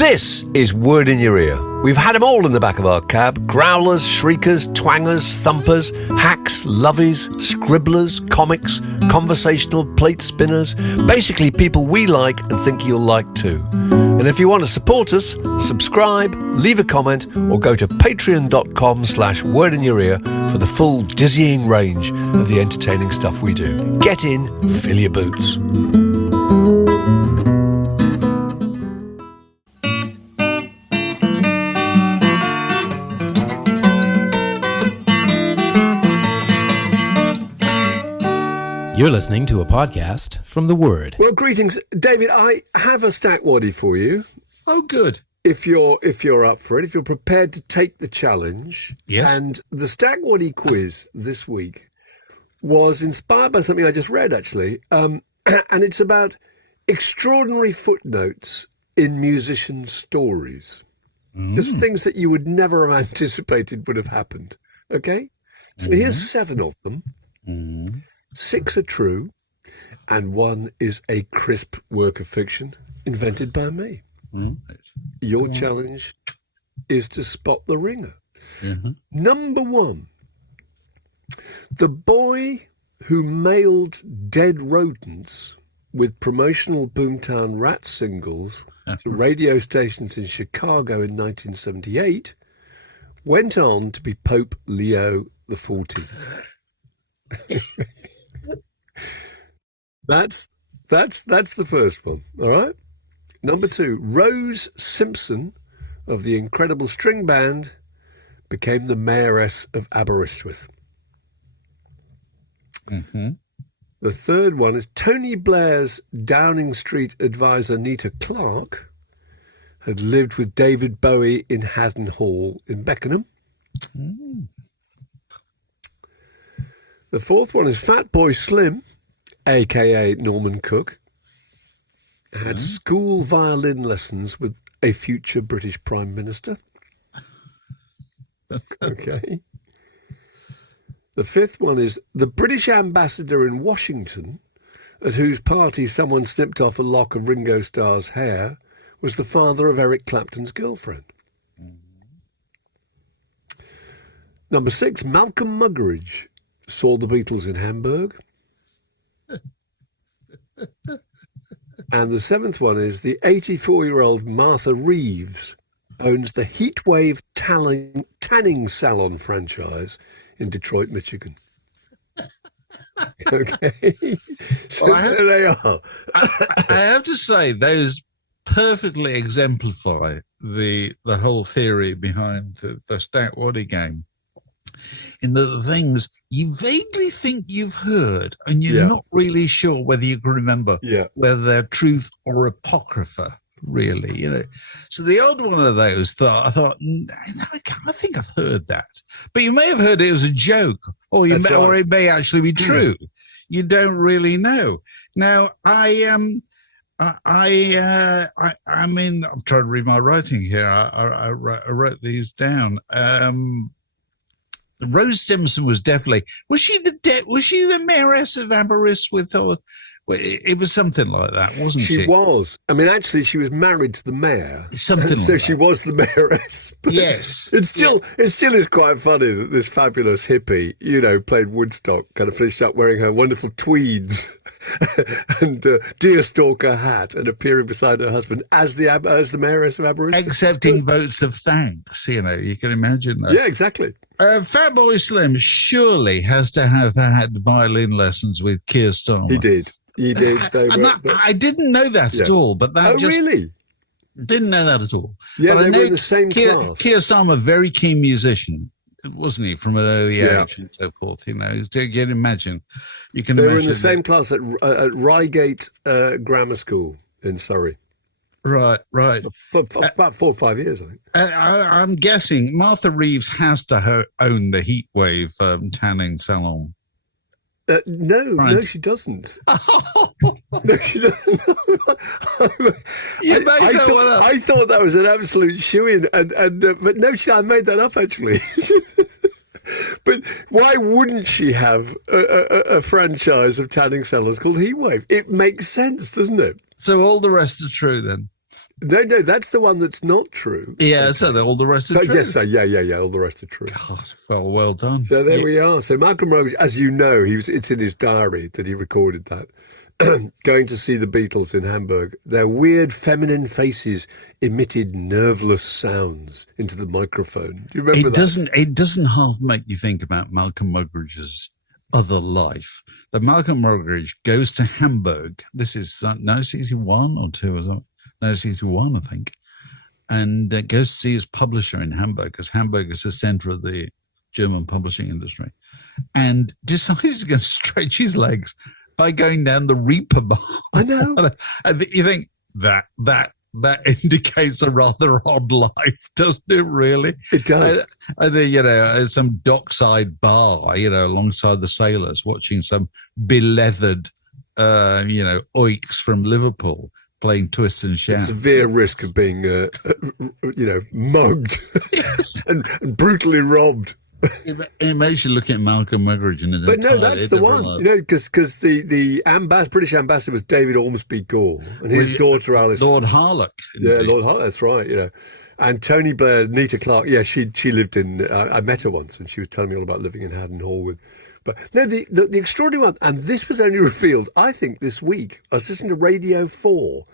This is Word in Your Ear. We've had them all in the back of our cab. Growlers, shriekers, twangers, thumpers, hacks, lovies, scribblers, comics, conversational plate spinners. Basically people we like and think you'll like too. And if you want to support us, subscribe, leave a comment, or go to patreon.com/wordinyourear for the full dizzying range of the entertaining stuff we do. Get in, fill your boots. You're listening to a podcast from The Word. Well, greetings, David. I have a stack waddy for you. Oh, good. If you're up for it, if you're prepared to take the challenge. Yes. And the stack waddy quiz this week was inspired by something I just read, actually, and it's about extraordinary footnotes in musician stories. Just things that you would never have anticipated would have happened. Okay, so here's 7 of them. 6 are true, and 1 is a crisp work of fiction invented by me. Your challenge is to spot the ringer. Number 1. The boy who mailed dead rodents with promotional Boomtown Rats singles to radio stations in Chicago in 1978 went on to be Pope Leo XIV. That's the first one, all right? Number 2, Rose Simpson of the Incredible String Band became the mayoress of Aberystwyth. The third one is Tony Blair's Downing Street advisor Nita Clark had lived with David Bowie in Haddon Hall in Beckenham. The fourth one is Fatboy Slim, a.k.a. Norman Cook, had school violin lessons with a future British Prime Minister. Okay. The fifth one is the British ambassador in Washington, at whose party someone snipped off a lock of Ringo Starr's hair, was the father of Eric Clapton's girlfriend. Number 6, Malcolm Muggeridge saw the Beatles in Hamburg. And the 7th one is the 84-year-old Martha Reeves owns the Heatwave tanning salon franchise in Detroit, Michigan. Okay. So well, there they are. I have to say, those perfectly exemplify the whole theory behind the Stack Waddy game. In the things you vaguely think you've heard, and you're not really sure whether you can remember whether they're truth or apocrypha, really, you know. So the odd one of those I thought, I think I've heard that. But you may have heard it as a joke, or or it may actually be true. You don't really know. Now, I mean, I'm trying to read my writing here. I wrote these down. Rose Simpson was definitely, was she the mayoress of Aberystwyth, or it was something like that, wasn't she? She was. I mean, actually, she was married to the mayor. Something like so that. She was the mayoress. But yes. It still is quite funny that this fabulous hippie, played Woodstock, kind of finished up wearing her wonderful tweeds and deerstalker hat and appearing beside her husband as the mayoress of Aberystwyth. Accepting votes of thanks, you can imagine that. Yeah, exactly. Fatboy Slim surely has to have had violin lessons with Keir Starmer. He did. I didn't know that at all, but that really? Didn't know that at all. Yeah, but they were in the same class. Keir Starmer, very keen musician, wasn't he, from an early age and so forth, So you can imagine. They were in the same class at Reigate Grammar School in Surrey. Right. For about 4 or 5 years, I think. I'm guessing Martha Reeves has to own the Heatwave tanning salon. No, she doesn't. No, she doesn't. I thought that was an absolute shoo-in, but no, I made that up actually. But why wouldn't she have a franchise of tanning salons called Heatwave? It makes sense, doesn't it? So all the rest is true then? No, that's the one that's not true. Yeah, Okay. so all the rest are true. Yes, so yeah, all the rest are true. God, well done. So there we are. So Malcolm Roach, as you know, it's in his diary that he recorded that. Going to see the Beatles in Hamburg. Their weird feminine faces emitted nerveless sounds into the microphone. Do you remember that? It doesn't half make you think about Malcolm Muggeridge's other life. That Malcolm Muggeridge goes to Hamburg. This is 1961 or 2 or something. 1961, I think. And goes to see his publisher in Hamburg, because Hamburg is the centre of the German publishing industry. And decides to go stretch his legs by going down the Reaper. I know. And you think that indicates a rather odd life, doesn't it, really? It does. At some dockside bar, alongside the sailors, watching some beleathered, oiks from Liverpool playing twist and shout. Severe risk of being, mugged Yes. and brutally robbed. It makes you look at Malcolm Muggeridge and But no, that's the one, because the British ambassador was David Ormsby Gore, and his daughter Alice. Lord Harlech. Yeah, Lord Harlech, that's right, And Tony Blair, Nita Clark, she lived in, I met her once, and she was telling me all about living in Haddon Hall with. But no, the extraordinary one, and this was only revealed, I think, this week. I was listening to Radio 4,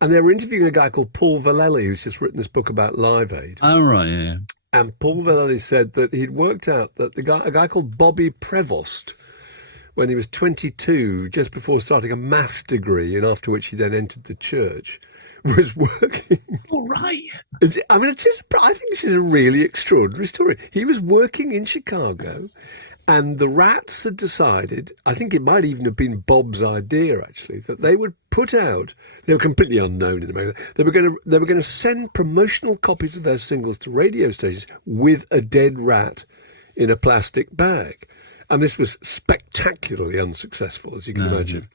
and they were interviewing a guy called Paul Vallely, who's just written this book about Live Aid. Oh, right, yeah. And Paul Vallely said that he'd worked out that a guy called Bobby Prevost, when he was 22, just before starting a maths degree, and after which he then entered the church, was working. All right. I mean, I think this is a really extraordinary story. He was working in Chicago, and the Rats had decided, I think it might even have been Bob's idea, actually, that they would put out, they were completely unknown in America, they were going to send promotional copies of their singles to radio stations with a dead rat in a plastic bag. And this was spectacularly unsuccessful, as you can imagine.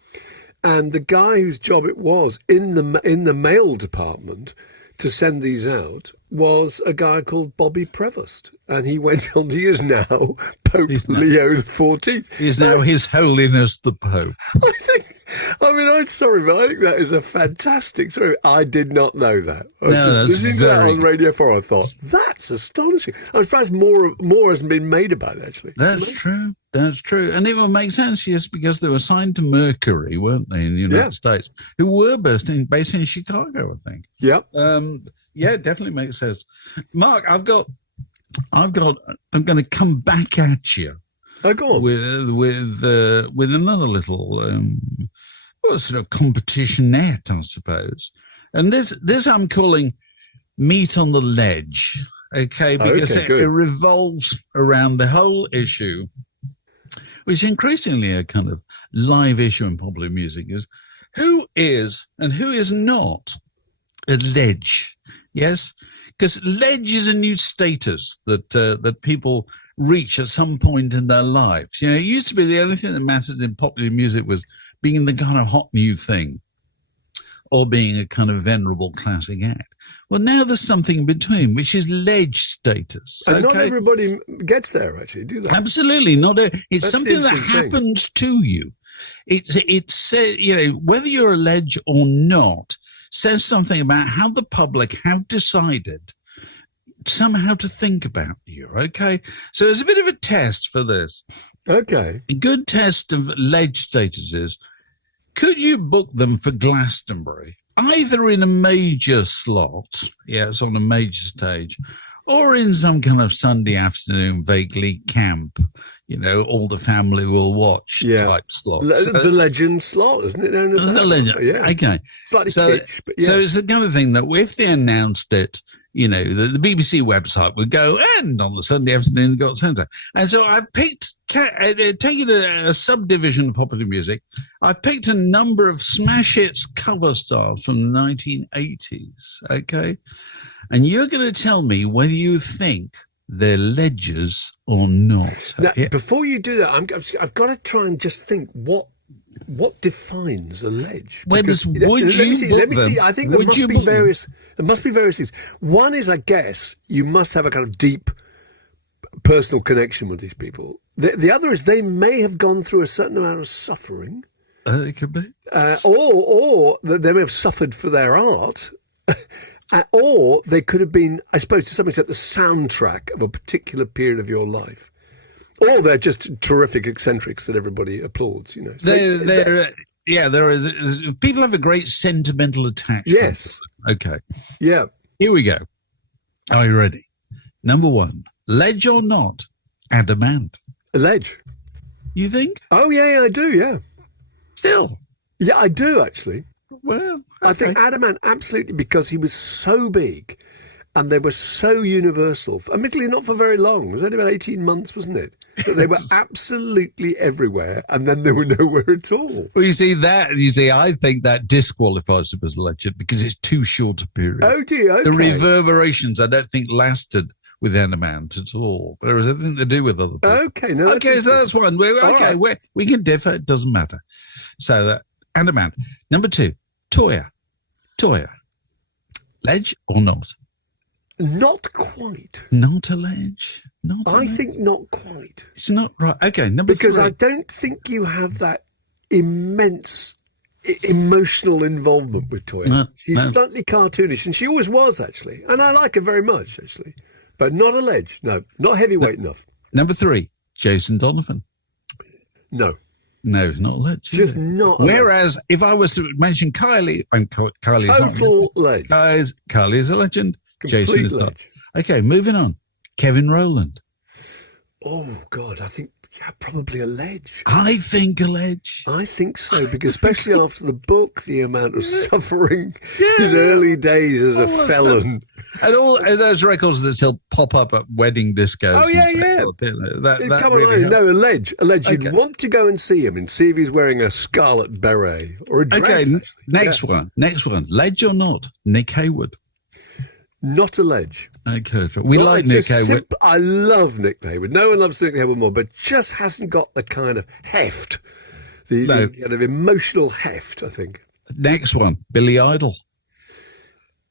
And the guy whose job it was in the mail department to send these out was a guy called Bobby Prevost. And he went on, he is now Pope Leo XIV. He's now His Holiness the Pope. I'm sorry, but I think that is a fantastic story. I did not know that. Listening to that on Radio 4, I thought, that's astonishing. I'm surprised more hasn't been made about it, actually. That's true. That's true. And it will make sense, yes, because they were signed to Mercury, weren't they, in the United States, who were based in Chicago, I think. Yeah. It definitely makes sense. Mark, I'm going to come back at you. Oh, go on. With another little sort of competitionette, I suppose. And this I'm calling Meat on the Ledge, okay? Because it revolves around the whole issue, which is increasingly a kind of live issue in popular music, is who is and who is not a ledge, yes? Because ledge is a new status that people reach at some point in their lives. It used to be the only thing that mattered in popular music was being the kind of hot new thing or being a kind of venerable classic act. Well, now there's something in between, which is ledge status. And not everybody gets there, actually, do they? Absolutely not. It's That's something that happens to you. It's whether you're a ledge or not says something about how the public have decided somehow to think about you, okay? So it's a bit of a test for this. Okay. A good test of ledge status is, could you book them for Glastonbury, either in a major slot, it's on a major stage, or in some kind of Sunday afternoon vaguely camp, all the family will watch type slot. The legend slot, isn't it? Known as the legend. Yeah. Okay. Slightly so kitsch, but yeah. So it's the kind of thing that if they announced it, the BBC website would go, and on the Sunday afternoon, they got centre. And so I picked, taking a subdivision of popular music, I picked a number of smash hits cover styles from the 1980s, okay? And you're going to tell me whether you think they're ledges or not. Now, before you do that, I've got to try and just think what defines a ledge. Let me see. I think there must be various things. One is, I guess, you must have a kind of deep personal connection with these people. The other is they may have gone through a certain amount of suffering. It could be. Or they may have suffered for their art. Or they could have been, I suppose, to some extent, the soundtrack of a particular period of your life. Or they're just terrific eccentrics that everybody applauds, you know. So there are people have a great sentimental attachment. Yes. Okay. Yeah. Here we go. Are you ready? Number 1, ledge or not, adamant. A ledge. You think? Oh, yeah, I do, yeah. Still? Yeah, I do, actually. Well, okay. I think adamant, absolutely, because he was so big and they were so universal. Admittedly, not for very long. It was only about 18 months, wasn't it? But they were absolutely everywhere, and then they were nowhere at all. Well, I think that disqualifies him as a legend because it's too short a period. Oh, dear, okay. The reverberations, I don't think, lasted with Adamant at all. There was anything to do with other people. Okay, no, okay, so that's one. We can differ. It doesn't matter. So, Adamant. Number 2, Toyah. Ledge or not? Not quite. Not a ledge. I think not quite. It's not right. Okay, number 3. Because I don't think you have that immense emotional involvement with Toyah. She's slightly cartoonish, and she always was, actually. And I like her very much, actually. But not a ledge. No, not heavyweight enough. Number 3, Jason Donovan. No. No, it's not a ledge. Just not. Whereas, if I was to mention Kylie, Kylie's total ledge. Guys, Kylie is a legend. Complete Jason is ledge. not. Okay, moving on. Kevin Rowland. Oh, God, I think probably a ledge. I think a ledge. I think so, because especially after the book, the amount of suffering, his early days as a felon. And those records that still pop up at wedding discos. Oh, yeah. That really helped. No, a ledge. Okay. You'd want to go and see him and see if he's wearing a scarlet beret or a dress. Okay, next one. Ledge or not, Nick Hayward. Not a ledge. Okay, we like Nick Hayward. I love Nick Hayward. No one loves Nick Hayward more, but just hasn't got the kind of heft, the kind of emotional heft, I think. Next one, Billy Idol.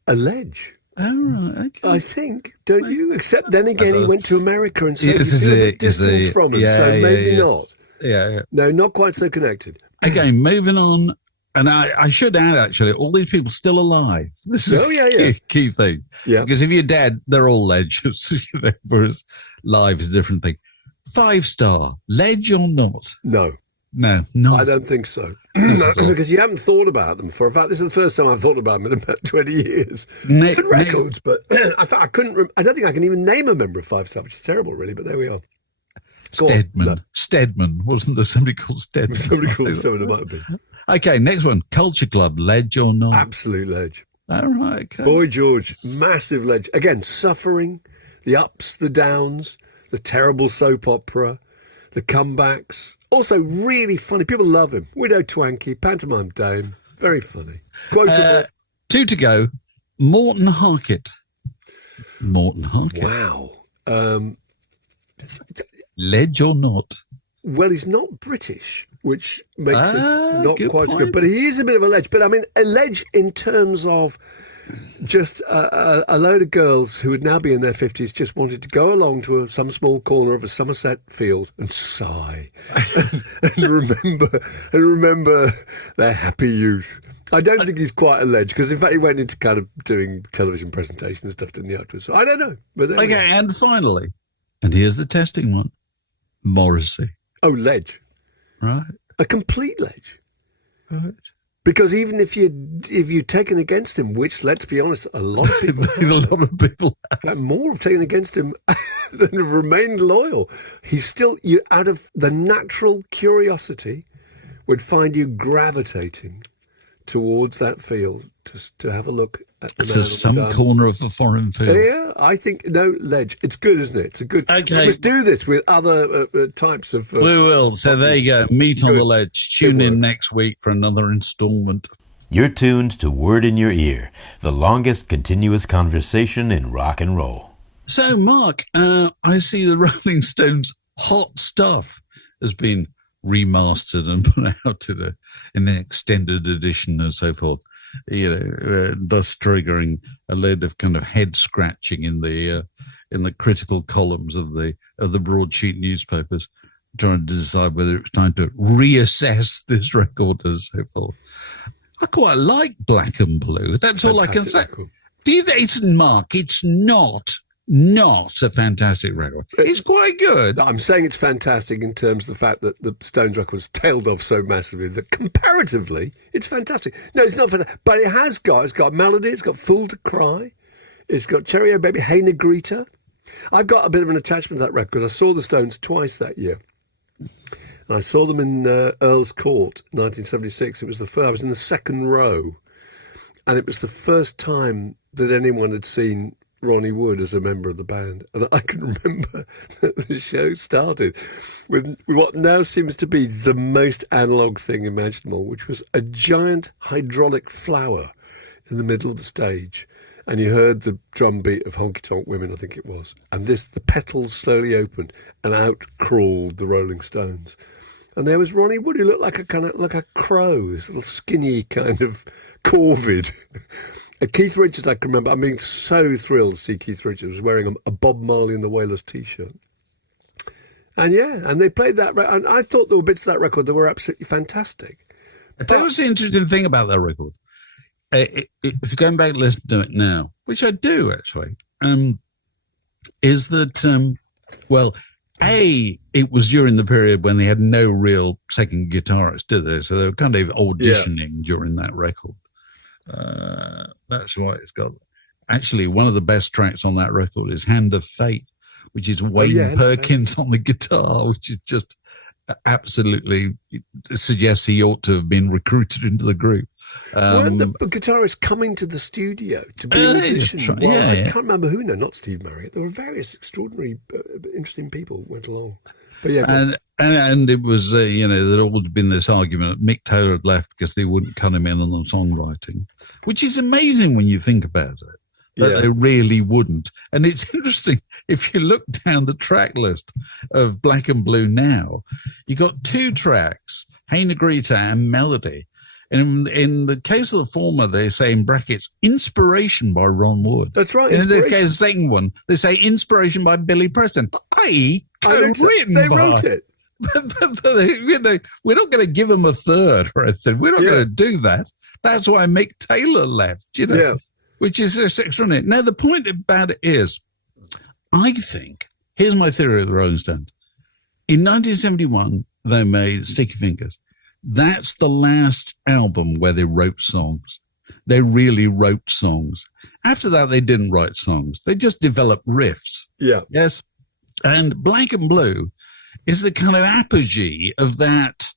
A ledge. Oh, right, okay. I think, don't you? Except then again, he went to America and so Yes, he's a distance from him, so maybe not. Yeah. No, not quite so connected. Okay, moving on. And I should add, actually, all these people still alive. This is key thing. Yeah. Because if you're dead, they're all legends. Whereas live is a different thing. 5-star, ledge or not? No. No. I don't think so. No, because you haven't thought about them. For a fact, this is the first time I've thought about them in about 20 years. Good records, but I couldn't. I don't think I can even name a member of 5-star, which is terrible, really. But there we are. Stedman. Wasn't there somebody called Stedman? Somebody called Stedman, it might have been. Okay, next one. Culture Club, ledge or not? Absolute ledge. All right, okay. Boy George, massive ledge. Again, suffering, the ups, the downs, the terrible soap opera, the comebacks. Also really funny. People love him. Widow Twankey, pantomime dame. Very funny. Quotable. 2 to go. Morton Harkett. Wow. Ledge or not? Well, he's not British, which makes it not quite so point. good. But he is a bit of a ledge. But I mean, a ledge in terms of just a load of girls who would now be in their 50s just wanted to go along to some small corner of a Somerset field and sigh and remember their happy youth. I don't think he's quite a ledge because, in fact, he went into kind of doing television presentations and stuff, didn't he, afterwards? So I don't know. But okay, and finally, and here's the testing one, Morrissey. Oh, ledge. Right. A complete ledge. Right. Because even if you'd taken against him, which, let's be honest, a lot of people have more have taken against him than have remained loyal, he's still, out of the natural curiosity, would find you gravitating towards that field to have a look at the man. To some corner of a foreign field. Yeah, I think, no, ledge. It's good, isn't it? It's a good... Okay. Let's do this with other types of... We will. So there you go. Meet on the ledge. Tune in next week for another instalment. You're tuned to Word in Your Ear, the longest continuous conversation in rock and roll. So, Mark, I see the Rolling Stones' Hot Stuff has been remastered and put out in an extended edition and so forth, thus triggering a load of kind of head scratching in the critical columns of the broadsheet newspapers, trying to decide whether it's time to reassess this record and so forth. I quite like Black and Blue. That's all I can say. Record. Do you think it's Mark? It's not a fantastic record. It's quite good. I'm saying it's fantastic in terms of the fact that the Stones records tailed off so massively that comparatively it's fantastic. No, it's not fantastic, but it's got melody, it's got Fool to Cry, it's got Cherry O Baby, Hey Negrita. I've got a bit of an attachment to that record. I saw the Stones twice that year. I saw them in Earl's Court, 1976. It was I was in the second row, and it was the first time that anyone had seen Ronnie Wood as a member of the band. And I can remember that the show started with what now seems to be the most analogue thing imaginable, which was a giant hydraulic flower in the middle of the stage. And you heard the drum beat of Honky Tonk Women, I think it was. And the petals slowly opened, and out crawled the Rolling Stones. And there was Ronnie Wood, who looked like a crow, this little skinny kind of corvid. And Keith Richards, I can remember, I'm being so thrilled to see Keith Richards wearing a Bob Marley and the Wailers t-shirt. And and they played that, and I thought there were bits of that record that were absolutely fantastic. I tell you what's the interesting thing about that record. If you're going back and listen to it now, which I do actually, is that, it was during the period when they had no real second guitarist, did they? So they were kind of auditioning during that record. That's why it's got... Actually, one of the best tracks on that record is Hand of Fate, which is Wayne Perkins on the guitar, which is just absolutely suggests he ought to have been recruited into the group. Weren't the guitarists coming to the studio to be auditioned? I can't remember who. No, not Steve Marriott. There were various extraordinary, interesting people who went along. But and it was, there'd all been this argument that Mick Taylor had left because they wouldn't cut him in on the songwriting, which is amazing when you think about it. That they really wouldn't. And it's interesting, if you look down the track list of Black and Blue now, you got two tracks, Hey Negrita and Melody. And in the case of the former, they say in brackets, inspiration by Ron Wood. That's right. And in the case of the second one, they say inspiration by Billy Preston, i.e. co-written They by. wrote it. But, we're not going to give them a third or anything. We're not going to do that. That's why Mick Taylor left, which is just extraordinary. Now, the point about it is, I think, here's my theory of the Rolling Stones. In 1971, they made Sticky Fingers. That's the last album where they wrote songs. They really wrote songs. After that, they didn't write songs. They just developed riffs. Yeah. Yes. And Black and Blue is the kind of apogee of that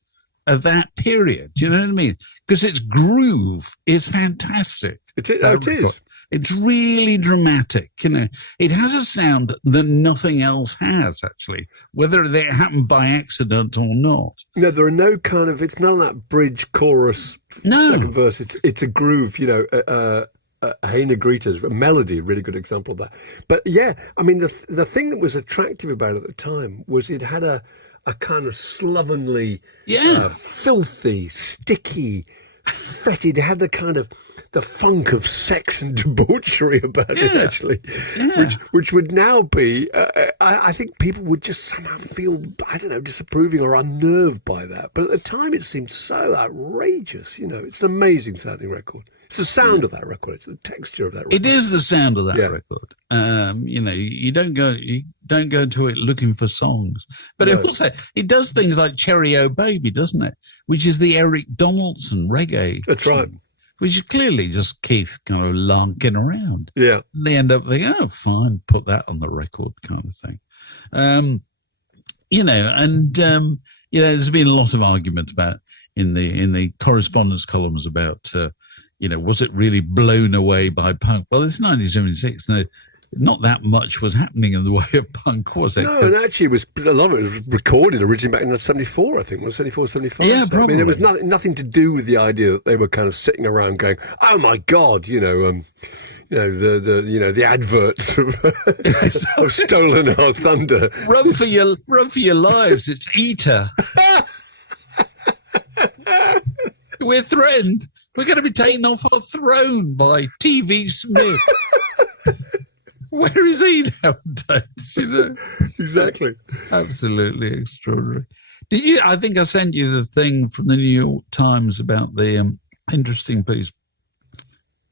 period. Do you know what I mean? Because its groove is fantastic. It is. It's really dramatic, It has a sound that nothing else has, actually, whether it happened by accident or not. No, there are no kind of... It's none of that bridge, chorus, second verse. It's a groove, Hey Negrita's a melody, really good example of that. But, I mean, the thing that was attractive about it at the time was it had a kind of slovenly, filthy, sticky, fetid. It had the kind of... the funk of sex and debauchery about it, actually, which would now be, I think people would just somehow feel, disapproving or unnerved by that. But at the time, it seemed so outrageous. It's an amazing sounding record. It's the sound of that record. It's the texture of that record. It is the sound of that record. You don't go to it looking for songs, but it does things like Cherry O Baby, doesn't it? Which is the Eric Donaldson reggae. That's right. Which is clearly just Keith kind of larking around. Yeah. And they end up thinking, oh, fine, put that on the record kind of thing. There's been a lot of argument about in the correspondence columns about, was it really blown away by punk? Well, it's 1976. No, not that much was happening in the way of punk, was it? No, and actually, a lot of it was recorded originally back in 1974, I think. Was 74, 75? Yeah, probably. I mean, it was nothing to do with the idea that they were kind of sitting around going, "Oh my God," the adverts of stolen our thunder. Run for your lives! It's Eater. We're threatened. We're going to be taken off our throne by TV Smith. Where is he nowadays? Exactly. Absolutely extraordinary. I think I sent you the thing from the New York Times about the interesting piece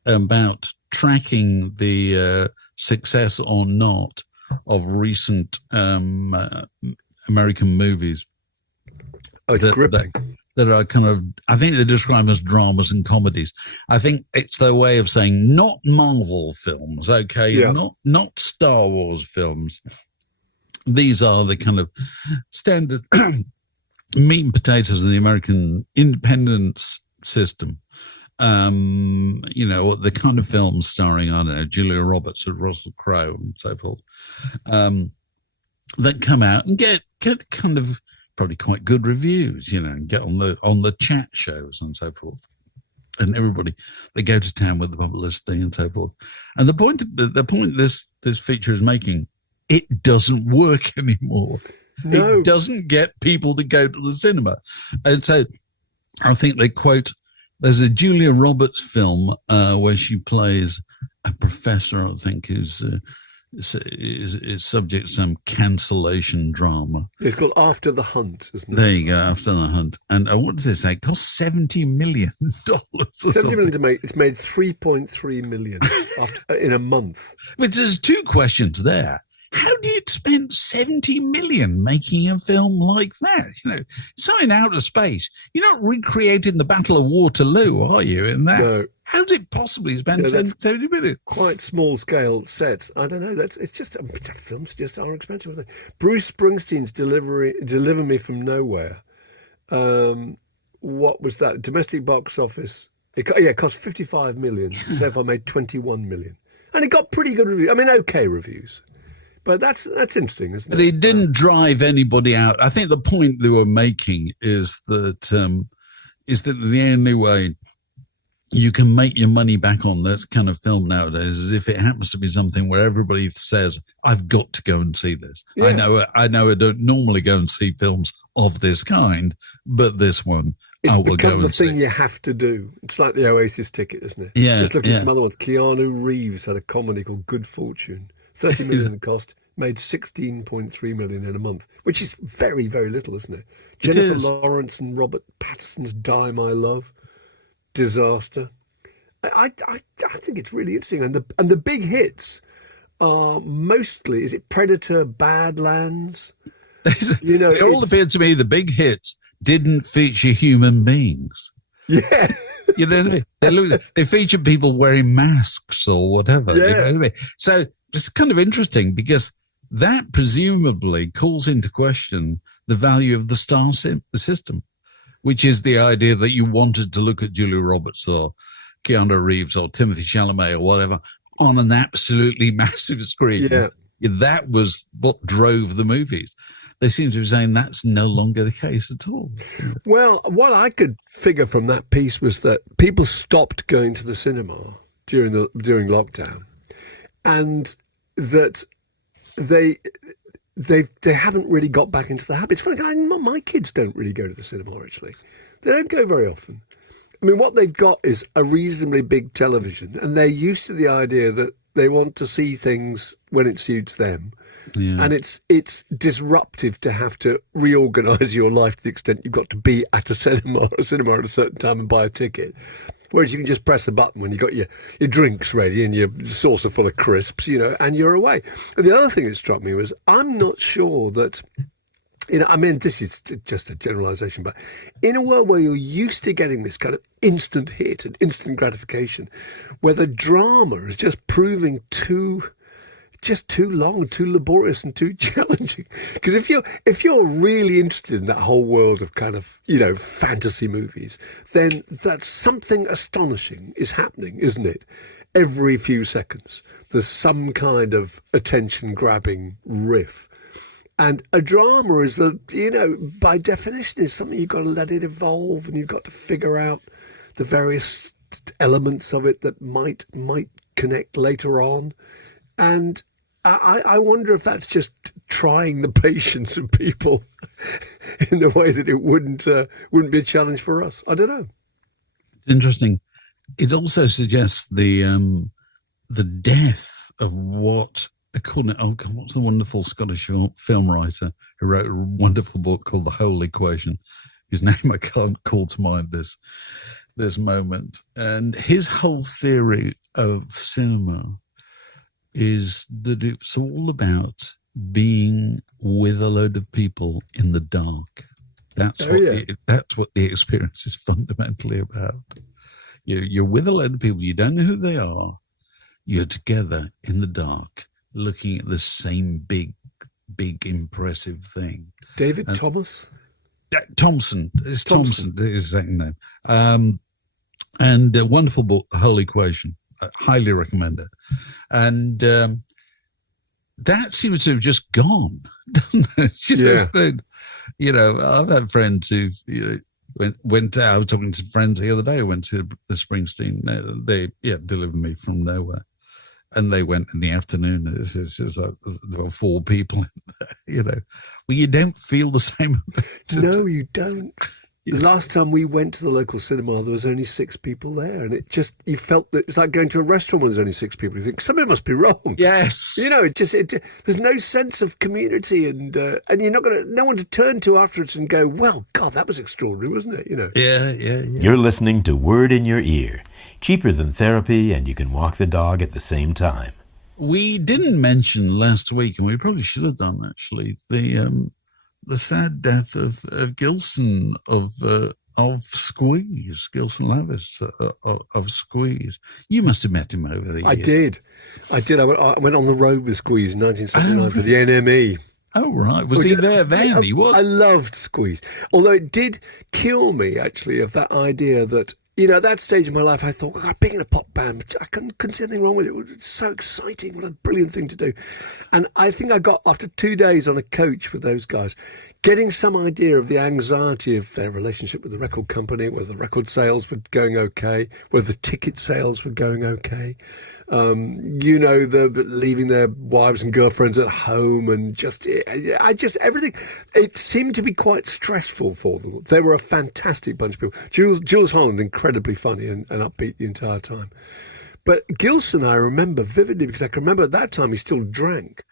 about tracking the success or not of recent American movies. Oh, it's gripping. That are kind of, I think they're described as dramas and comedies. I think it's their way of saying not Marvel films, okay? Yeah. Not Star Wars films. These are the kind of standard meat and potatoes of the American independence system. The kind of films starring, I don't know, Julia Roberts and Russell Crowe and so forth, that come out and get kind of probably quite good reviews, and get on the chat shows and so forth. And everybody, they go to town with the publicity and so forth. And the point this feature is making, it doesn't work anymore. No. It doesn't get people to go to the cinema. And so I think they quote, there's a Julia Roberts film where she plays a professor, I think, who's is subject to some cancellation drama. It's called After the Hunt, isn't it? There you go, After the Hunt. And what does it say? It cost $70 million. $70 million to make. It's made $3.3 million in a month. But there's two questions there. How do you spend $70 million making a film like that? So in outer space, you're not recreating the Battle of Waterloo, are you? In that, no. How did it possibly spend $70 million? Quite small scale sets. I don't know. It's just films just are expensive. Bruce Springsteen's Deliver Me from Nowhere. What was that? Domestic box office. It cost $55 million. So if I made $21 million, and it got pretty good reviews. I mean, okay reviews. But that's interesting, isn't it? But it didn't drive anybody out. I think the point they were making is that the only way you can make your money back on that kind of film nowadays is if it happens to be something where everybody says, "I've got to go and see this." Yeah. I know I don't normally go and see films of this kind, but this one I will go and see. It's become the thing you have to do. It's like the Oasis ticket, isn't it? Yeah. Just looking at some other ones. Keanu Reeves had a comedy called Good Fortune. $30 million cost, made $16.3 million in a month, which is very, very little, isn't it? Jennifer Lawrence and Robert Pattinson's Die My Love, disaster. I think it's really interesting, and the big hits are mostly, is it Predator, Badlands? It all appeared to me the big hits didn't feature human beings. Yeah. They feature people wearing masks or whatever. Yeah. You know what I mean? So it's kind of interesting because that presumably calls into question the value of the star system, which is the idea that you wanted to look at Julia Roberts or Keanu Reeves or Timothy Chalamet or whatever on an absolutely massive screen. Yeah. That was what drove the movies. They seem to be saying that's no longer the case at all. Well, what I could figure from that piece was that people stopped going to the cinema during lockdown, and that they haven't really got back into the habit. It's funny, my kids don't really go to the cinema, actually. They don't go very often. I mean, what they've got is a reasonably big television, and they're used to the idea that they want to see things when it suits them. Yeah. And it's disruptive to have to reorganise your life to the extent you've got to be at a cinema at a certain time and buy a ticket. Whereas you can just press the button when you've got your drinks ready and your saucer full of crisps, and you're away. And the other thing that struck me was I'm not sure that, I mean, this is just a generalisation, but in a world where you're used to getting this kind of instant hit and instant gratification, where the drama is just proving too long and too laborious and too challenging. Because if you're really interested in that whole world of kind of, fantasy movies, then that's something astonishing is happening, isn't it? Every few seconds, there's some kind of attention-grabbing riff. And a drama is, by definition, is something you've got to let it evolve, and you've got to figure out the various elements of it that might connect later on. And I wonder if that's just trying the patience of people in the way that it wouldn't be a challenge for us. I don't know. It's interesting. It also suggests the death of what, according to, what's the wonderful Scottish film writer who wrote a wonderful book called The Whole Equation, whose name I can't call to mind this. this moment. And his whole theory of cinema is that it's all about being with a load of people in the dark. That's what the experience is fundamentally about. You're with a load of people, you don't know who they are, you're together in the dark, looking at the same big, impressive thing. David Thomas? Thompson. It's Thompson, his second name. And a wonderful book, The Whole Equation. I highly recommend it. And that seems to have just gone, doesn't it? I've had friends who, went out. I was talking to friends the other day who went to the Springsteen. They delivered me from nowhere. And they went in the afternoon. It's just like there were 4 people in there, Well, you don't feel the same. No, you don't. The last time we went to the local cinema, there was only 6 people there, and you felt that it's like going to a restaurant when there's only 6 people. You think something must be wrong. Yes, there's no sense of community, and you're not no one to turn to afterwards and go, well, God, that was extraordinary, wasn't it? Yeah. You're listening to Word in Your Ear, cheaper than therapy, and you can walk the dog at the same time. We didn't mention last week, and we probably should have done actually, the sad death of Gilson of Squeeze, Gilson Lavis of Squeeze. You must have met him over the years. I did. I went on the road with Squeeze in 1979 for the NME. Oh, right. Was he there then? He was. I loved Squeeze. Although it did kill me, actually, of that idea that, at that stage of my life, I thought, being in a pop band, I couldn't see anything wrong with it. It was so exciting. What a brilliant thing to do. And I think I got, after 2 days on a coach with those guys, getting some idea of the anxiety of their relationship with the record company, whether the record sales were going okay, whether the ticket sales were going okay. Leaving their wives and girlfriends at home, and everything. It seemed to be quite stressful for them. They were a fantastic bunch of people. Jules Holland, incredibly funny and upbeat the entire time. But Gilson, I remember vividly, because I can remember at that time he still drank.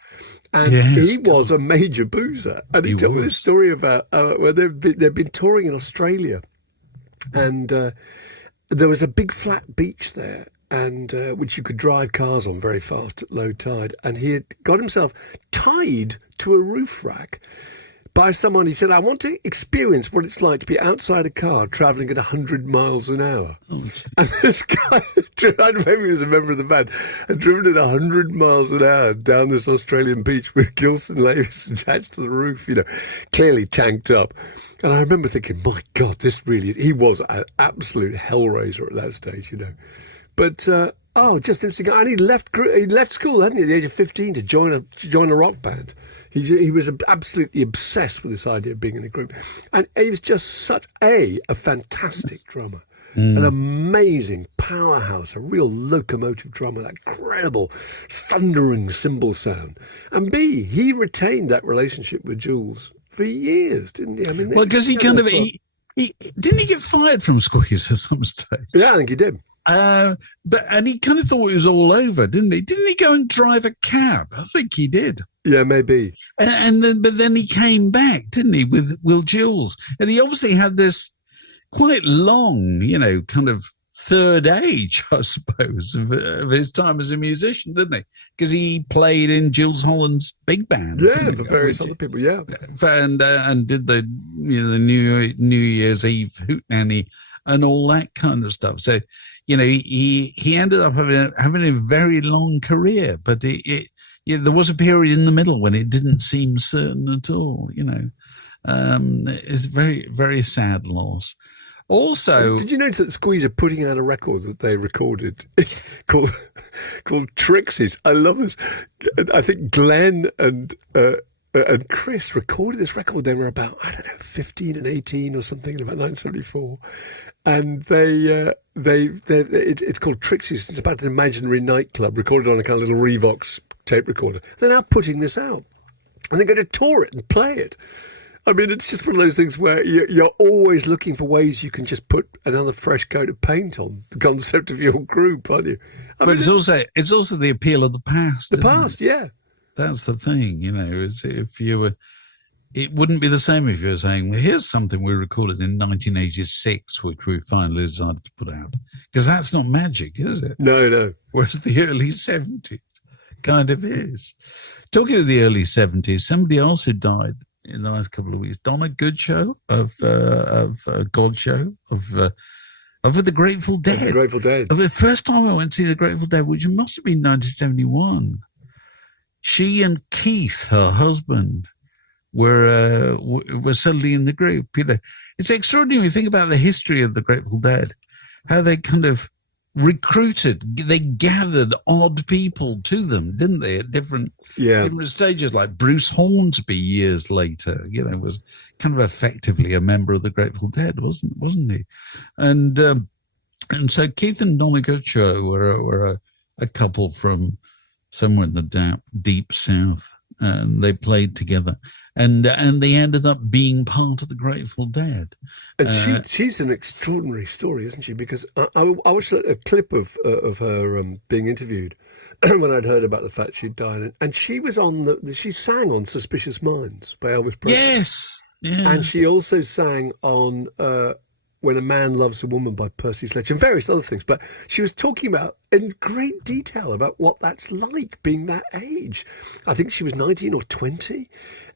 And he was a major boozer. And he told me this story about where they'd been touring in Australia. And there was a big flat beach there, and which you could drive cars on very fast at low tide. And he had got himself tied to a roof rack by someone. He said, I want to experience what it's like to be outside a car travelling at 100 miles an hour. Oh, and this guy, I don't know if he was a member of the band, had driven at 100 miles an hour down this Australian beach with Gilson Lavis attached to the roof, clearly tanked up. And I remember thinking, my God, he was an absolute hellraiser at that stage, But, just interesting. And he left school, hadn't he, at the age of 15 to join a rock band. He was absolutely obsessed with this idea of being in a group. And he was just such a fantastic drummer. An amazing powerhouse, a real locomotive drummer, that incredible thundering cymbal sound. And B, he retained that relationship with Jules for years, didn't he? I mean, because he didn't he get fired from Squeeze at some stage? Yeah, I think he did. And he kind of thought it was all over, didn't he? Didn't he go and drive a cab? I think he did. Yeah, maybe. But then he came back, didn't he, with Will Jules? And he obviously had this quite long, kind of third age, I suppose, of his time as a musician, didn't he? Because he played in Jules Holland's big band. Yeah, for various other people, yeah. And did the New Year's Eve hootenanny and all that kind of stuff. So, he ended up having a very long career, but there was a period in the middle when it didn't seem certain at all. It's a very, very sad loss. Also, did you notice that Squeeze are putting out a record that they recorded called Trixies? I love this. I think Glenn and Chris recorded this record. They were about 15 and 18 or something, in about 1974. And it's called Trixies. It's about an imaginary nightclub recorded on a kind of little Revox tape recorder. They're now putting this out, and they're going to tour it and play it. I mean, it's just one of those things where you're always looking for ways you can just put another fresh coat of paint on the concept of your group, aren't you? But it's also the appeal of the past. The past, yeah. That's the thing, is if you were it wouldn't be the same if you were saying, well, here's something we recorded in 1986, which we finally decided to put out. Because that's not magic, is it? No. Whereas the early 70s kind of is. Talking of the early 70s, somebody else who died in the last couple of weeks, Donna Godchaux of the Grateful Dead. The Grateful Dead. The first time I went to see the Grateful Dead, which must have been 1971, she and Keith, her husband, were suddenly in the group. You know, it's extraordinary when you think about the history of the Grateful Dead, how they kind of recruited, they gathered odd people to them, didn't they, at different stages, like Bruce Hornsby years later, you know, was kind of effectively a member of the Grateful Dead, wasn't he? And so Keith and Donna Godchaux were a couple from somewhere in the deep south, and they played together. And they ended up being part of the Grateful Dead. And she's an extraordinary story, isn't she? Because I watched a clip of her being interviewed when I'd heard about the fact she'd died, and she was she sang on "Suspicious Minds" by Elvis Presley. Yes, yeah. And she also sang on "When a Man Loves a Woman" by Percy Sledge and various other things. But she was talking about in great detail about what that's like being that age. I think she was 19 or 20.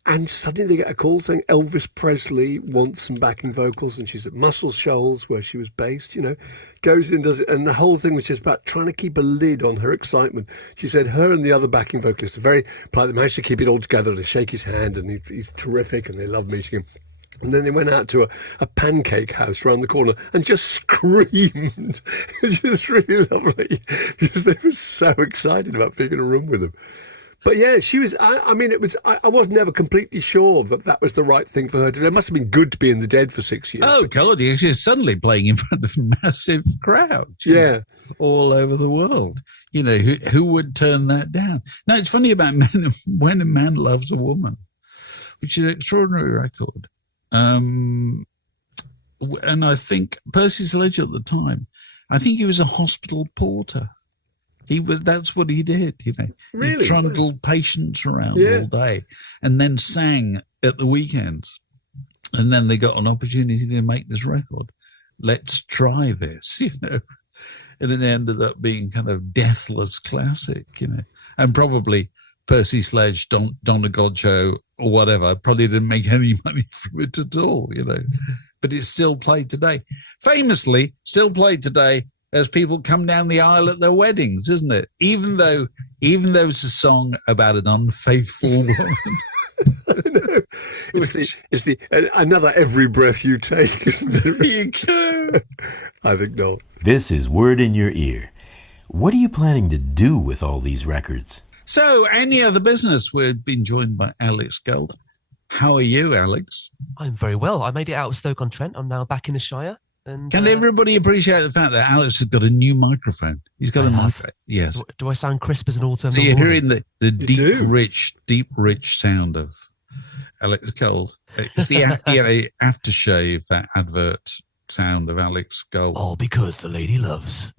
And suddenly they get a call saying Elvis Presley wants some backing vocals, and she's at Muscle Shoals, where she was based, you know, goes in, does it, and the whole thing was just about trying to keep a lid on her excitement. She said her and the other backing vocalists are very polite. They managed to keep it all together. They shake his hand, and he's terrific, and they love meeting him. And then they went out to a pancake house around the corner and just screamed. It was just really lovely because they were so excited about being in a room with him. But yeah, she was, I mean, it was, I was never completely sure that was the right thing for her to do. It must have been good to be in the Dead for 6 years. Oh, God, she's suddenly playing in front of massive crowds. Yeah. All over the world. You know, who would turn that down? Now, it's funny about When a Man Loves a Woman, which is an extraordinary record. And I think Percy Sledge at the time, I think he was a hospital porter. That's what he did, you know. Really? He trundled patients around all day and then sang at the weekends. And then they got an opportunity to make this record. Let's try this, you know. And it ended up being kind of deathless classic, you know. And probably Percy Sledge, Donna Godchaux, or whatever, probably didn't make any money from it at all, you know. But it's still played today. Famously, still played today as people come down the aisle at their weddings, isn't it? Even though it's a song about an unfaithful woman. I know. It's the another Every Breath You Take, isn't it? I think not. This is Word in Your Ear. What are you planning to do with all these records? So, any other business? We've been joined by Alex Gold. How are you, Alex? I'm very well. I made it out of Stoke-on-Trent. I'm now back in the Shire. And, can everybody appreciate the fact that Alex has got a new microphone? He's got a microphone. Yes. Do I sound crisp as an autumn? So you're hearing the deep, rich sound of Alex Gold. It's the aftershave, that advert sound of Alex Gold. All because the lady loves.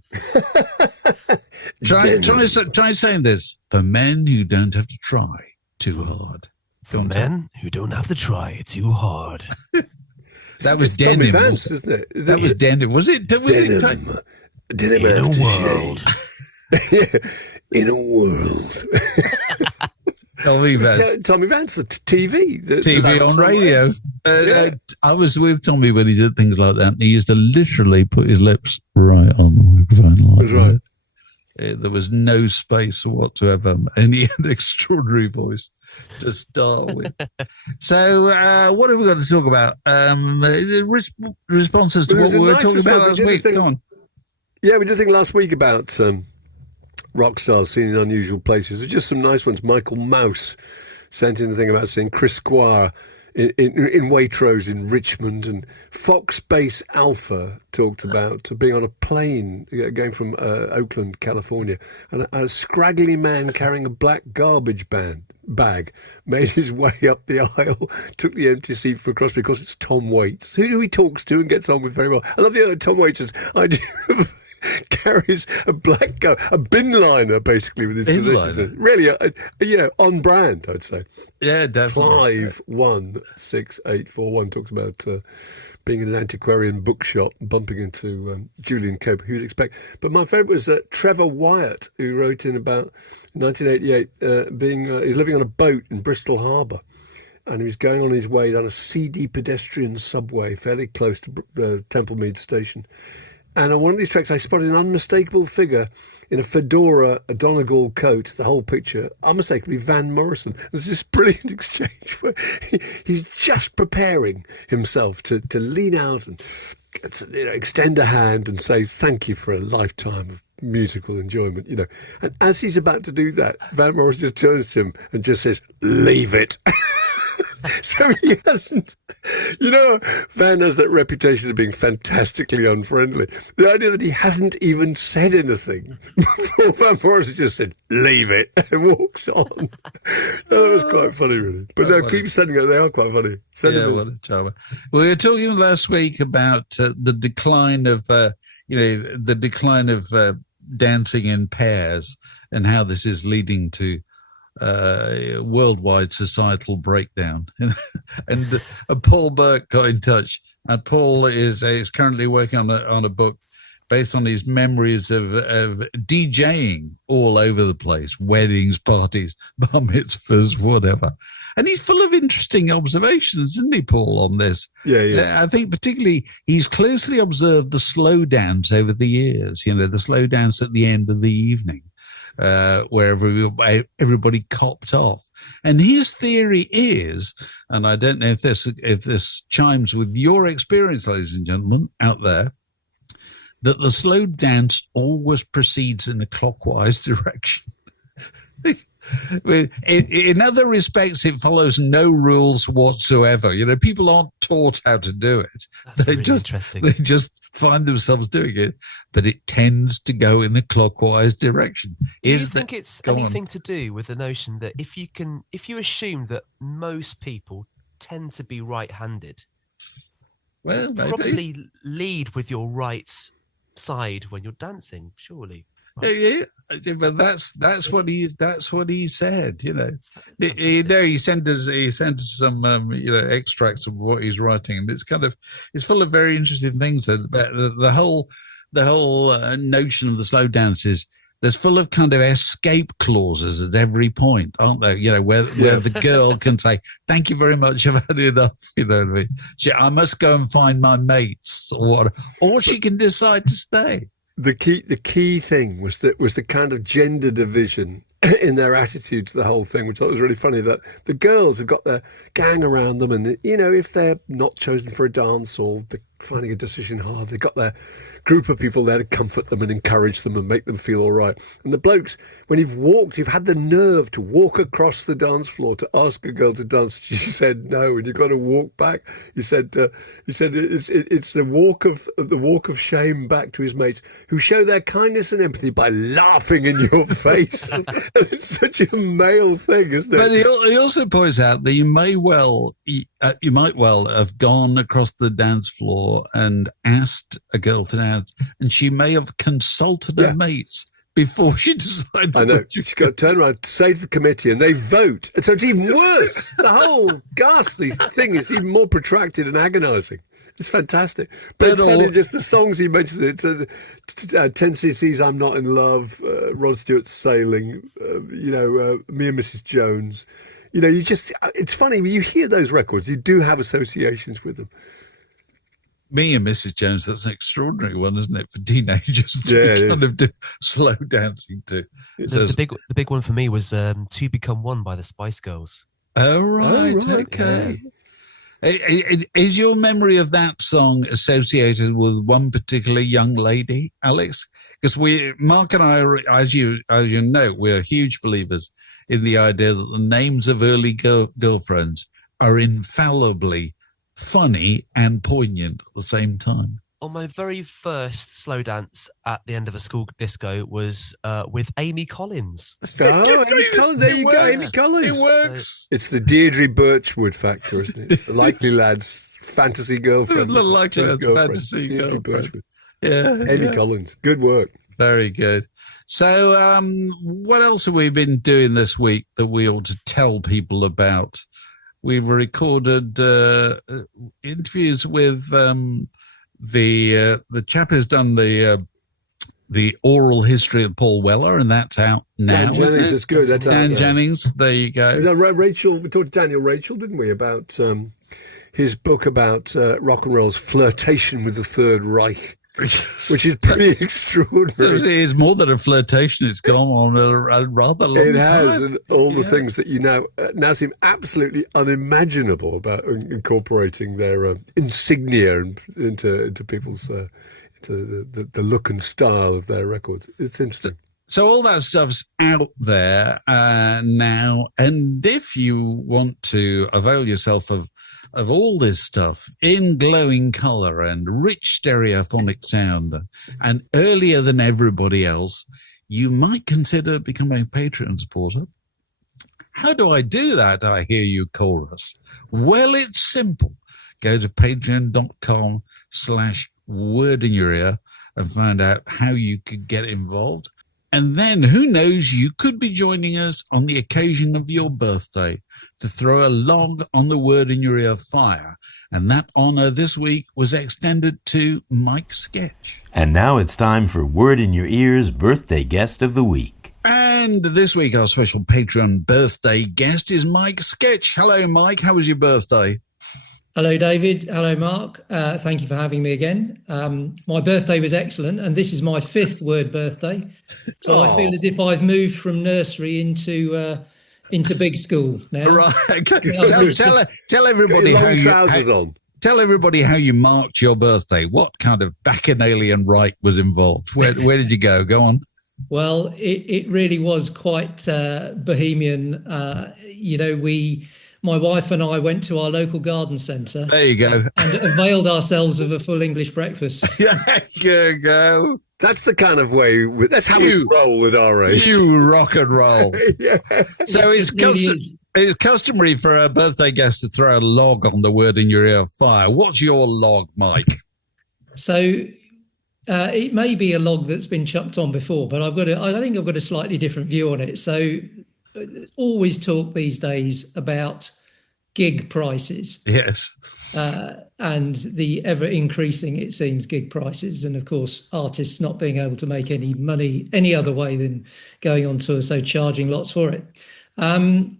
Try saying this. For men who don't have to try too hard. For men who don't have to try too hard. That was Denim. Tommy Vance, isn't it? That was Denim. Was it? Denim. Denim in a world. In a world. Tommy Vance. Tommy Vance, the TV. TV on radio. I was with Tommy when he did things like that, and he used to literally put his lips right on the microphone like that. There was no space whatsoever, and he had an extraordinary voice to start with. So, what have we got to talk about? Responses to what we were talking about last week. Go on. Yeah, we did a thing last week about rock stars seen in unusual places. There's just some nice ones. Michael Mouse sent in the thing about seeing Chris Squire in Waitrose in Richmond, and Fox Base Alpha talked about being on a plane going from Oakland, California, and a scraggly man carrying a black garbage bag made his way up the aisle, took the empty seat for across because it's Tom Waits, who he talks to and gets on with very well. I love the other Tom Waits' idea of carries a black gun, a bin liner, basically, with his Bin positions. liner. Really, on brand, I'd say. Yeah, definitely. Clive 16841 talks about being in an antiquarian bookshop and bumping into Julian Cope, who you'd expect. But my favourite was Trevor Wyatt, who wrote in about 1988, he's living on a boat in Bristol Harbour, and he was going on his way down a seedy pedestrian subway fairly close to Templemead Station. And on one of these tracks, I spotted an unmistakable figure in a fedora, a Donegal coat, the whole picture, unmistakably Van Morrison. There's this brilliant exchange where he's just preparing himself to lean out and extend a hand and say thank you for a lifetime of musical enjoyment, And as he's about to do that, Van Morrison just turns to him and just says, "Leave it." So he hasn't, Van has that reputation of being fantastically unfriendly. The idea that he hasn't even said anything before Van Morrison just said, "Leave it," and walks on. That was quite funny, really. But no, keep sending it. They are quite funny. What a charmer. We were talking last week about the decline of, dancing in pairs and how this is leading to worldwide societal breakdown. And Paul Burke got in touch, and Paul is currently working on a book based on his memories of DJing all over the place, weddings, parties, bar mitzvahs, whatever. And he's full of interesting observations, isn't he, Paul, on this? Yeah. I think particularly he's closely observed the slow dance over the years, the slow dance at the end of the evening. Where everybody copped off. And his theory is, and I don't know if this chimes with your experience, ladies and gentlemen, out there, that the slow dance always proceeds in a clockwise direction. In other respects, it follows no rules whatsoever. People aren't taught how to do it. That's really interesting. They just find themselves doing it, but it tends to go in a clockwise direction. Do you think it's anything to do with the notion that if you assume that most people tend to be right-handed, well, maybe. Probably lead with your right side when you're dancing, surely. Yeah, but that's what he said. He sent us some extracts of what he's writing, and it's full of very interesting things. The whole notion of the slow dances, there's full of kind of escape clauses at every point, aren't there? Where the girl can say, "Thank you very much, I've had enough." You know what I mean? I must go and find my mates, or she can decide to stay. The key thing was the kind of gender division in their attitude to the whole thing, which I thought was really funny, that the girls have got their gang around them, and if they're not chosen for a dance or they're finding a decision hard, they've got their group of people there to comfort them and encourage them and make them feel all right. And the blokes, when you've had the nerve to walk across the dance floor to ask a girl to dance, she said no, and you've got to walk back. He said it's the walk of shame back to his mates, who show their kindness and empathy by laughing in your face. It's such a male thing, isn't it? But he also points out that you might well have gone across the dance floor and asked a girl to dance, and she may have consulted her mates before she decided. I know. She's got to turn around, say to the committee, and they vote. And so it's even worse. The whole ghastly thing is even more protracted and agonising. It's fantastic. But it's funny, just the songs he mentioned. It's 10cc's I'm Not in Love, Rod Stewart's Sailing, Me and Mrs. Jones. It's funny, when you hear those records, you do have associations with them. Me and Mrs. Jones, that's an extraordinary one, isn't it, for teenagers to kind of do slow dancing to. The big one for me was To Become One by the Spice Girls. Oh, right. Okay. Yeah. Is your memory of that song associated with one particular young lady, Alex? Because Mark and I, as you know, we're huge believers in the idea that the names of early girlfriends are infallibly funny and poignant at the same time. On my very first slow dance at the end of a school disco was with Amy Collins. Oh, Amy Collins, there you go, Amy Collins. It works. It's the Deirdre Birchwood factor, isn't it? The Likely Lads' fantasy girlfriend. The Likely Lads' fantasy girlfriend. Eddie Collins, good work. Very good. So, what else have we been doing this week that we ought to tell people about? We've recorded interviews with the chap who's done the oral history of Paul Weller, and that's out now. Dan Jennings, it's good. That's Dan Jennings, there you go. Rachel, we talked to Daniel Rachel, didn't we, about his book about rock and roll's flirtation with the Third Reich, which is pretty extraordinary. It's more than a flirtation. It's gone on a rather long time. It has, and all the things that you now seem absolutely unimaginable about incorporating their insignia into people's into the look and style of their records. It's interesting. So all that stuff's out there now, and if you want to avail yourself of all this stuff in glowing colour and rich stereophonic sound, and earlier than everybody else, you might consider becoming a Patreon supporter. How do I do that, I hear you chorus? Well, it's simple. Go to patreon.com/wordinyour-ear and find out how you could get involved. And then, who knows, you could be joining us on the occasion of your birthday to throw a log on the Word in Your Ear fire. And that honour this week was extended to Mike Sketch. And now it's time for Word in Your Ear's birthday guest of the week. And this week, our special Patreon birthday guest is Mike Sketch. Hello, Mike. How was your birthday? Hello, David. Hello, Mark. Thank you for having me again. My birthday was excellent, and this is my 5th word birthday. So I feel as if I've moved from nursery into big school now. Right. Tell everybody tell everybody how you marked your birthday. What kind of bacchanalian rite was involved? Where did you go? Go on. Well, it really was quite bohemian. My wife and I went to our local garden centre. There you go. And availed ourselves of a full English breakfast. There you go. That's the kind of way. That's how we roll at our age. You rock and roll. Yeah. So it's customary for a birthday guest to throw a log on the Word in Your Ear fire. What's your log, Mike? So it may be a log that's been chucked on before, but I think I've got a slightly different view on it. So always talk these days about gig prices. Yes. And the ever increasing, it seems, gig prices. And of course, artists not being able to make any money any other way than going on tour, so charging lots for it. And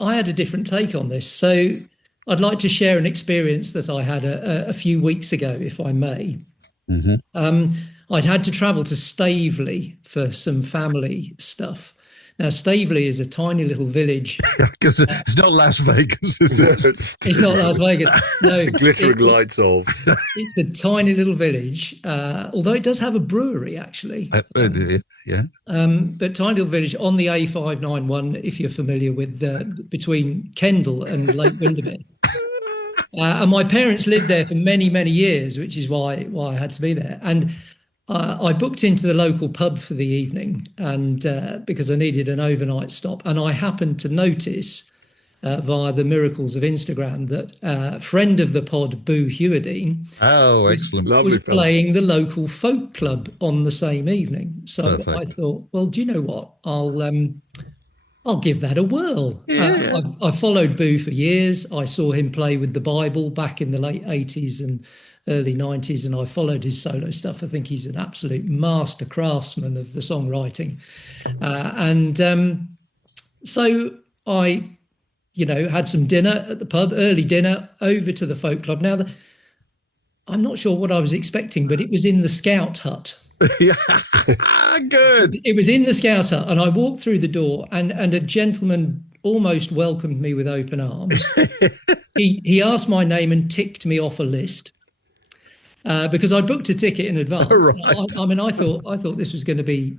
I had a different take on this. So I'd like to share an experience that I had a few weeks ago, if I may. Mm-hmm. I'd had to travel to Staveley for some family stuff. Now, Staveley is a tiny little village. It's not Las Vegas, is it? It's not Las Vegas. No, the glittering lights of. It's a tiny little village, although it does have a brewery, actually. Yeah. But tiny little village on the A591, if you're familiar with, between Kendal and Lake Windermere. And my parents lived there for many, many years, which is why I had to be there. And I booked into the local pub for the evening, and because I needed an overnight stop, and I happened to notice via the miracles of Instagram that a friend of the pod, Boo Hewerdine, was playing the local folk club on the same evening. So perfect. I thought, well, do you know what? I'll give that a whirl. Yeah. I followed Boo for years. I saw him play with the Bible back in the late 80s and early 90s, and I followed his solo stuff. I think he's an absolute master craftsman of the songwriting. So I, had some dinner at the pub, early dinner, over to the folk club. Now, I'm not sure what I was expecting, but it was in the Scout Hut. Yeah, good. It was in the Scout Hut, and I walked through the door, and a gentleman almost welcomed me with open arms. He asked my name and ticked me off a list. Because I booked a ticket in advance. Right. I thought this was going to be,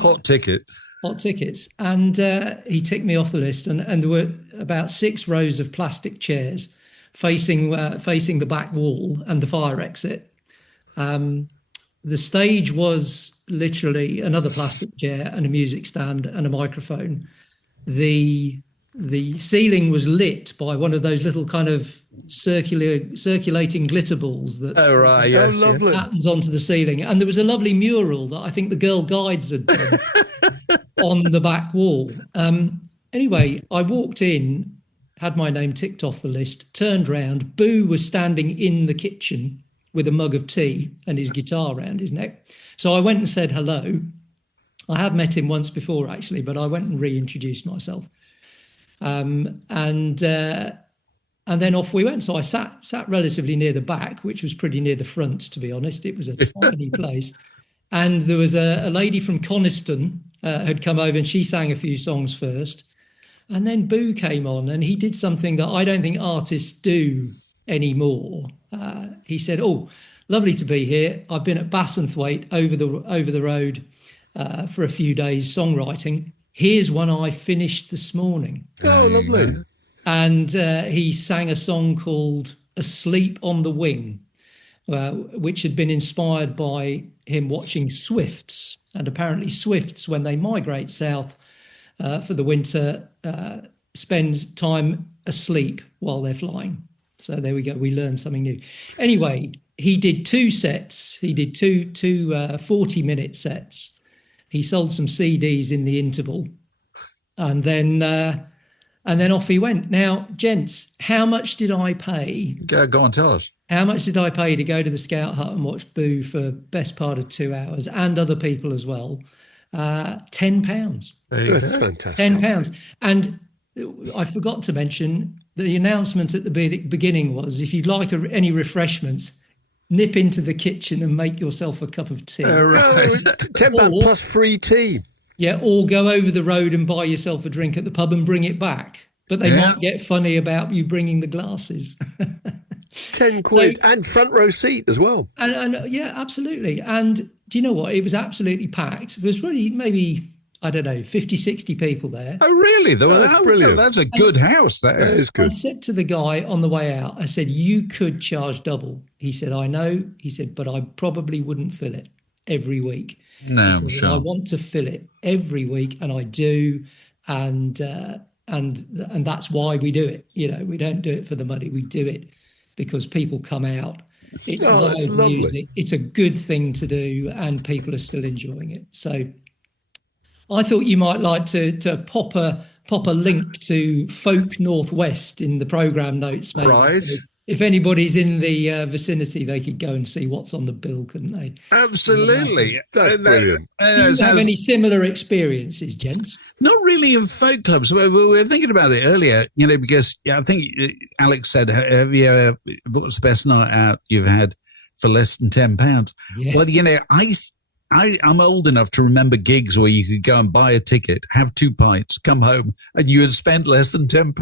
hot tickets. And he ticked me off the list, and there were about 6 rows of plastic chairs facing the back wall and the fire exit. The stage was literally another plastic chair and a music stand and a microphone. The the ceiling was lit by one of those little kind of circulating glitter balls that lovely. happens onto the ceiling. And there was a lovely mural that I think the Girl Guides had done on the back wall. Anyway, I walked in, had my name ticked off the list, turned round. Boo was standing in the kitchen with a mug of tea and his guitar around his neck. So I went and said hello. I had met him once before, actually, but I went and reintroduced myself. And then off we went. So I sat relatively near the back, which was pretty near the front, to be honest. It was a tiny place. And there was a lady from Coniston had come over, and she sang a few songs first. And then Boo came on, and he did something that I don't think artists do anymore. He said, "Oh, lovely to be here. I've been at Bassenthwaite over the road for a few days songwriting. Here's one I finished this morning." Oh, lovely. And he sang a song called Asleep on the Wing, which had been inspired by him watching swifts. And apparently swifts, when they migrate south for the winter, spend time asleep while they're flying. So there we go. We learned something new. Anyway, he did two sets. He did two 40-minute sets. He sold some CDs in the interval. And then off he went. Now, gents, how much did I pay? Go on, tell us. How much did I pay to go to the Scout Hut and watch Boo for best part of 2 hours, and other people as well? £10. That's fantastic. £10. And I forgot to mention, the announcement at the beginning was, if you'd like any refreshments, nip into the kitchen and make yourself a cup of tea. £10 plus free tea. Yeah, or go over the road and buy yourself a drink at the pub and bring it back. But they might get funny about you bringing the glasses. 10 quid and front row seat as well. And yeah, absolutely. And do you know what? It was absolutely packed. It was really maybe, I don't know, 50, 60 people there. Oh, really? That's brilliant. That's a good house. That is good. I said to the guy on the way out, I said, "You could charge double." He said, "I know." He said, "But I probably wouldn't fill it every week." No, said, sure. I want to fill it every week, and I do. And that's why we do it. You know, we don't do it for the money. We do it because people come out. It's live music. It's a good thing to do, and people are still enjoying it. So I thought you might like to pop a link to Folk Northwest in the programme notes, maybe. Right. So if anybody's in the vicinity, they could go and see what's on the bill, couldn't they? Absolutely. That's brilliant. Do you have any similar experiences, gents? Not really in folk clubs. We were thinking about it earlier, because I think Alex said, what's the best night out you've had for less than £10? Yeah. Well, I'm old enough to remember gigs where you could go and buy a ticket, have 2 pints, come home, and you had spent less than £10.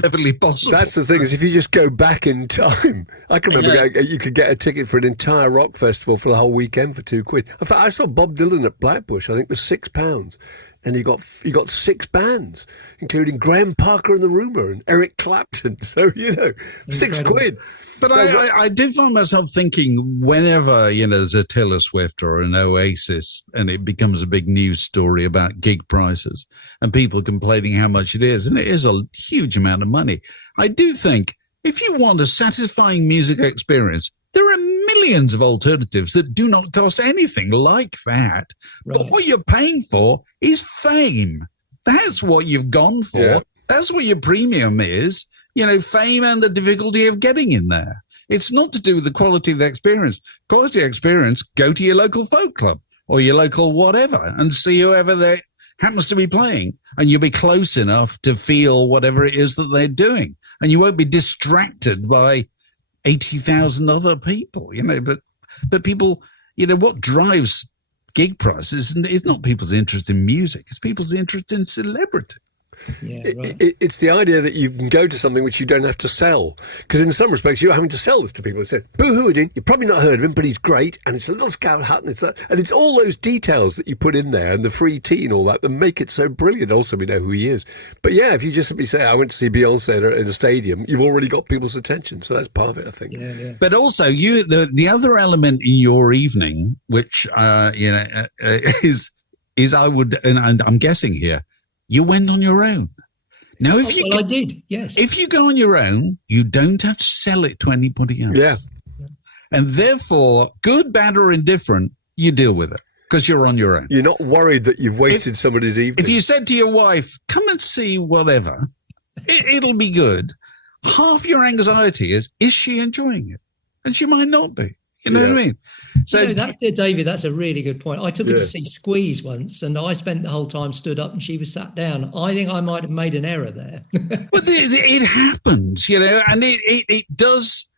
Perfectly possible. That's the thing, is if you just go back in time. I can remember you could get a ticket for an entire rock festival for the whole weekend for £2. In fact, I saw Bob Dylan at Blackbush, I think it was £6. And he got 6 bands, including Graham Parker and the Rumour and Eric Clapton. So, £6. But I do find myself thinking whenever, there's a Taylor Swift or an Oasis and it becomes a big news story about gig prices and people complaining how much it is, and it is a huge amount of money. I do think if you want a satisfying music experience, there are millions of alternatives that do not cost anything like that. Right. But what you're paying for is fame. That's what you've gone for. Yeah. That's what your premium is. Fame and the difficulty of getting in there. It's not to do with the quality of the experience. Quality of experience, go to your local folk club or your local whatever and see whoever there happens to be playing. And you'll be close enough to feel whatever it is that they're doing. And you won't be distracted by 80,000 other people, But people, what drives gig prices is not people's interest in music. It's people's interest in celebrity. Yeah, right. It's the idea that you can go to something which you don't have to sell. Because in some respects, you're having to sell this to people. They say, Boo Hewerdine, you've probably not heard of him, but he's great. And it's a little Scout hut. And it's all those details that you put in there and the free tea and all that make it so brilliant. Also, we know who he is. But yeah, if you just simply say, I went to see Beyonce in a stadium, you've already got people's attention. So that's part of it, I think. Yeah. But also, the other element in your evening, which, is I would, and I'm guessing here, you went on your own. Now, if I did, yes. If you go on your own, you don't have to sell it to anybody else. Yeah. And therefore, good, bad, or indifferent, you deal with it because you're on your own. You're not worried that you've wasted somebody's evening. If you said to your wife, come and see whatever, it'll be good. Half your anxiety is she enjoying it? And she might not be. You know what I mean? So, David, that's a really good point. I took her to see Squeeze once, and I spent the whole time stood up, and she was sat down. I think I might have made an error there. But it happens, and it does.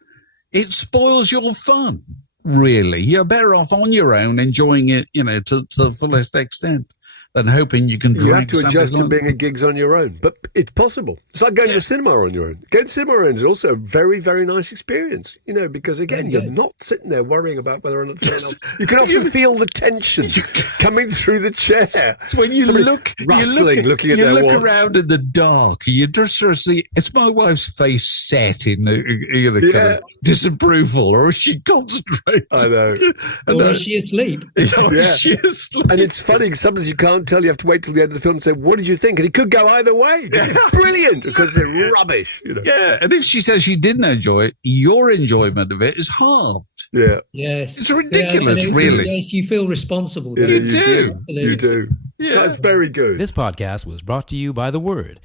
It spoils your fun. Really, you're better off on your own, enjoying it, to the fullest extent, than hoping you can. You have to adjust to being a gigs on your own, but it's possible. It's like going to the cinema on your own. Going to the cinema on your own is also a very, very nice experience, because again, you're not sitting there worrying about whether or not you can often feel the tension coming through the chair. It's when you look looking at their watch. Around in the dark. You just sort of see. It's my wife's face set in kind of disapproval, or is she concentrating? I know. Or is she asleep? Is she asleep? And it's funny because sometimes you can't tell. You have to wait till the end of the film and say, what did you think? And it could go either way. Brilliant. Because they're rubbish. Yeah, and if she says she didn't enjoy it, your enjoyment of it is halved. Yeah. Yes. It's ridiculous, really. Yes, you feel responsible. You do. You do. Yeah. That's very good. This podcast was brought to you by The Word.